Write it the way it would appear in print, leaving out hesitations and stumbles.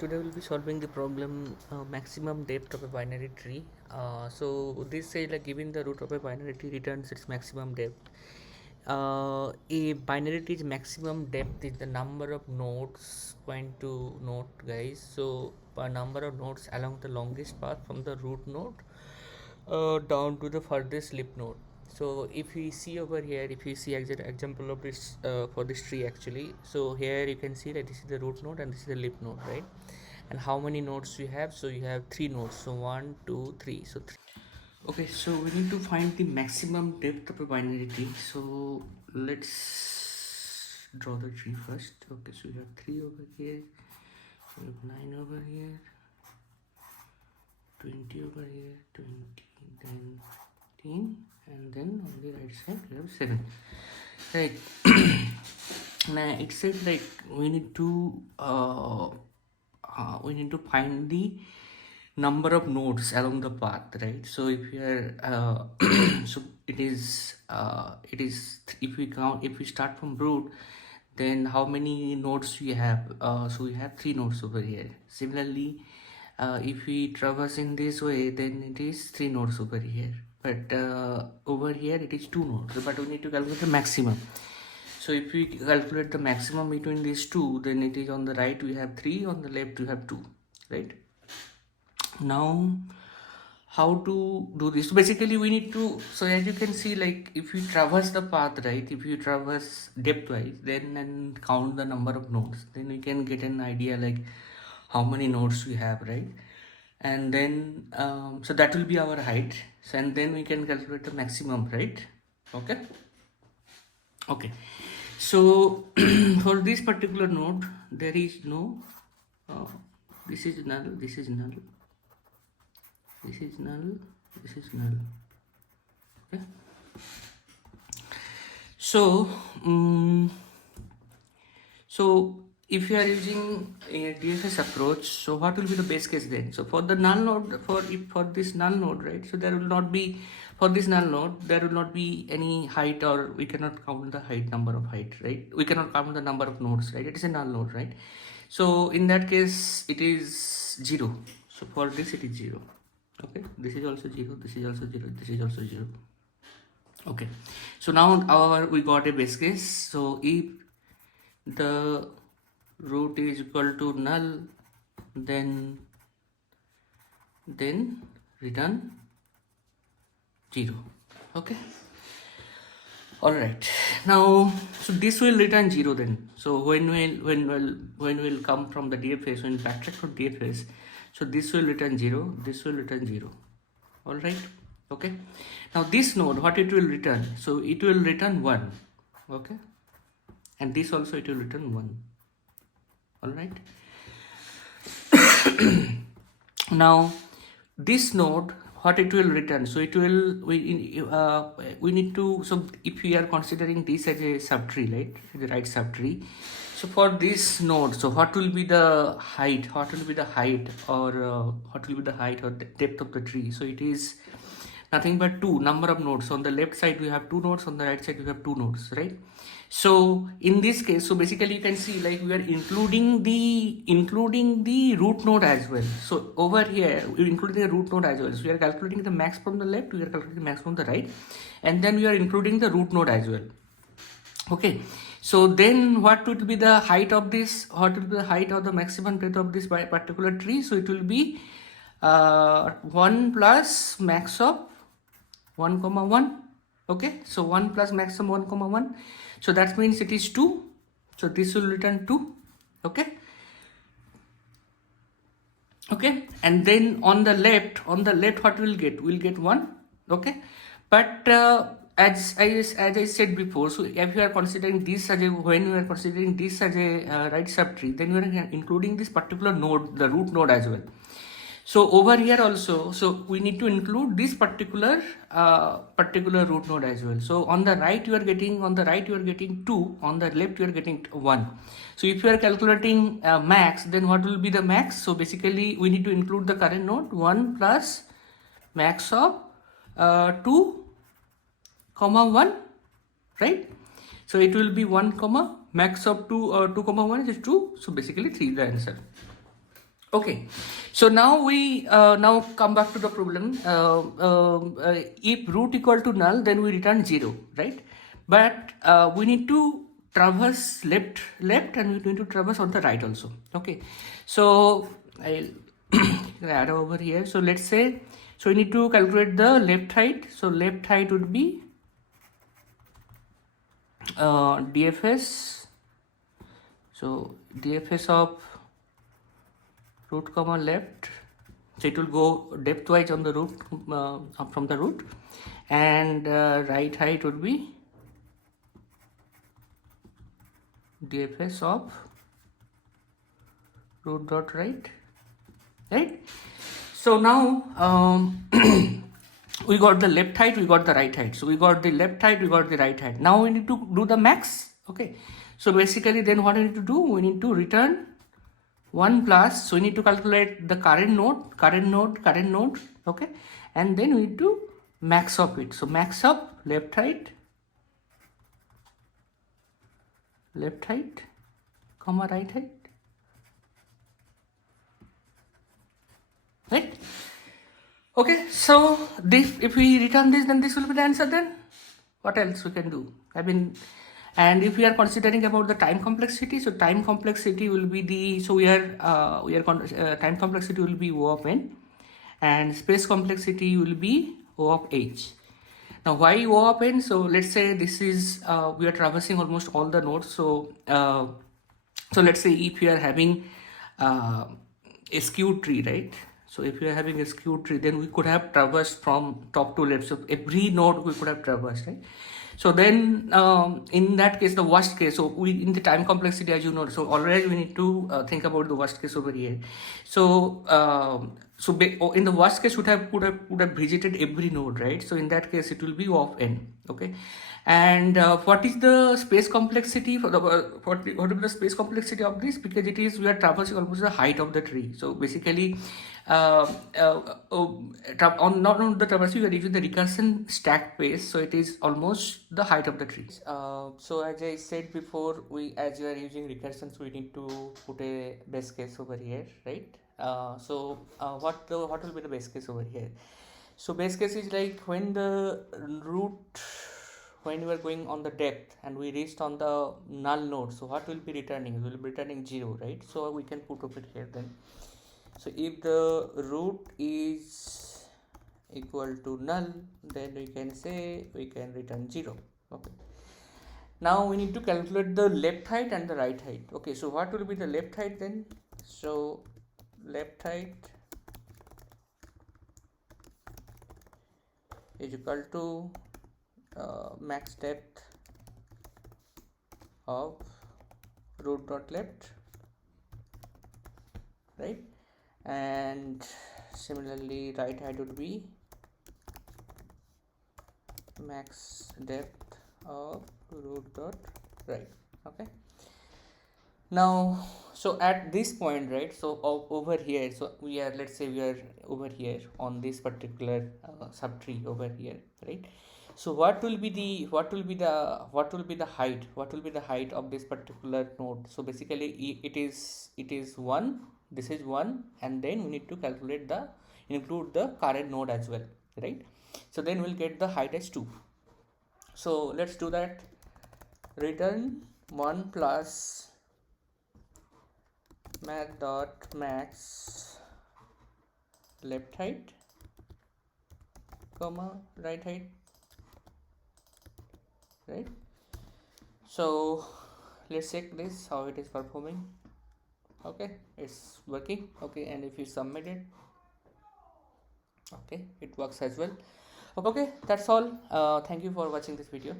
Today we'll be solving the problem maximum depth of a binary tree. So this says like given the root of a binary tree returns its maximum depth. A binary tree's maximum depth is the number of nodes point to node, guys. So per number of nodes along the longest path from the root node down to the furthest leaf node. So if we see over here, if you see example of this for this tree actually, so here you can see that this is the root node and this is the leaf node, right? And how many nodes you have? So you have 3 nodes, so 1 2 3, so 3. Okay, so we need to find the maximum depth of a binary tree. So let's draw the tree first. Okay, so we have 3 over here, we have 9 over here, 20 over here, 20, then 10, and then on the right side we have 7, right? Now it said like we need to find the number of nodes along the path, right? So if you are so it is if we start from root, then how many nodes we have? So we have 3 nodes over here. Similarly, if we traverse in this way, then it is 3 nodes over here, but over here it is 2 nodes, but we need to calculate the maximum. So if we calculate the maximum between these two, then it is on the right we have 3, on the left we have 2, right? Now how to do this? Basically we need to, so as you can see, like if you traverse the path, right, if you traverse depth wise, then and count the number of nodes, then we can get an idea like how many nodes we have, right? And then so that will be our height, so, and then we can calculate the maximum, right? Okay, so for this particular node there is no this is null, this is null, this is null, this is null. Okay, so so if you are using a DFS approach, so what will be the base case then? So for the null node, for this null node, right, so there will not be, for this null node there will not be any height, or we cannot count the height, number of height, right? We cannot count the number of nodes, right? It is a null node, right? So in that case it is 0. So for this it is 0. Okay, this is also 0, this is also 0, this is also 0. Okay, so now we got a base case. So if the root is equal to null, then return 0. Okay, all right. Now so this will return 0 then. So when we'll come from the DFS, when we backtrack from DFS, so this will return 0, this will return 0. All right. Okay, now this node, what it will return? So it will return 1. Okay, and this also it will return 1. All right. Now this node, what it will return? So it will, we need to, so if we are considering this as a subtree, right, the right subtree, so for this node, so what will be the height, or what will be the height or the depth of the tree? So it is nothing but 2, number of nodes. On the left side we have 2 nodes, on the right side we have 2 nodes, right? So in this case, so basically you can see like we are including the root node as well. So over here we're including the root node as well. So we are calculating the max from the left, we are calculating the max from the right, and then we are including the root node as well. Okay, so then what would be the height of this? What will be the height of the maximum depth of this particular tree? So it will be 1 plus max of 1, 1. Okay, so 1 plus maximum 1, 1. So that means it is 2. So this will return 2. Okay. Okay, and then on the left what we'll get? We'll get 1. Okay, but as I said before, so if you are considering this as a, when you are considering this as a right subtree, then you are including this particular node, the root node as well. So over here also, so we need to include this particular root node as well. So on the right you are getting 2, on the left you are getting 1. So if you are calculating max, then what will be the max? So basically we need to include the current node, 1 plus max of 2, 1, right? So it will be 1, max of 2, 2, 1 is 2. So basically 3 is the answer. Okay, so now we now come back to the problem. If root equal to null, then we return 0, right? But we need to traverse left, and we need to traverse on the right also. Okay, so I'll add over here. So let's say, so we need to calculate the left height. So left height would be DFS. So DFS of root comma left, so it will go depth-wise on the root up from the root, and right height would be DFS of root dot right. So now we got the left height, we got the right height. So we got the left height, we got the right height. Now we need to do the max. Okay, so basically then what we need to do, we need to return 1 plus, so we need to calculate the current node, okay, and then we need to max up it. So max up left height, comma right height, right? Okay, so this, if we return this, then this will be the answer. Then what else we can do? I mean, and if we are considering about the time complexity, so time complexity will be the, so time complexity will be O of n, and space complexity will be O of h. Now why O of n? So let's say this is we are traversing almost all the nodes. So so let's say if we are having a skewed tree, right? So if we are having a skewed tree, then we could have traversed from top to left. So every node we could have traversed, right? So then in that case, the worst case, so we, in the time complexity, as you know, so already we need to think about the worst case over here. So in the worst case, would have visited every node, right? So in that case, it will be O of n, okay? And what is the space complexity for the what will be the space complexity of this? Because it is, we are traversing almost the height of the tree. So basically not on the traversing, we are using the recursion stack pace, so it is almost the height of the tree. So as I said before, as you are using recursion, so we need to put a base case over here, right? What will be the base case over here? So base case is like when the root, when we are going on the depth and we reached on the null node, so what will be returning? We will be returning 0, right? So we can put over here then. So if the root is equal to null, then we can say we can return 0. Okay. Now we need to calculate the left height and the right height. Okay, so what will be the left height then? So left height is equal to max depth of root dot left, right? And similarly right height would be max depth of root dot right. Okay, now so at this point, right, so over here, so we are, let's say we are over here on this particular subtree over here, right? So what will be the height of this particular node? So basically it is 1, this is 1, and then we need to calculate include the current node as well, right? So then we'll get the height as 2. So let's do that. Return 1 plus max left height, comma right height, right? So let's check this, how it is performing. Okay, it's working. Okay, and if you submit it, okay, it works as well. Okay, that's all. Thank you for watching this video.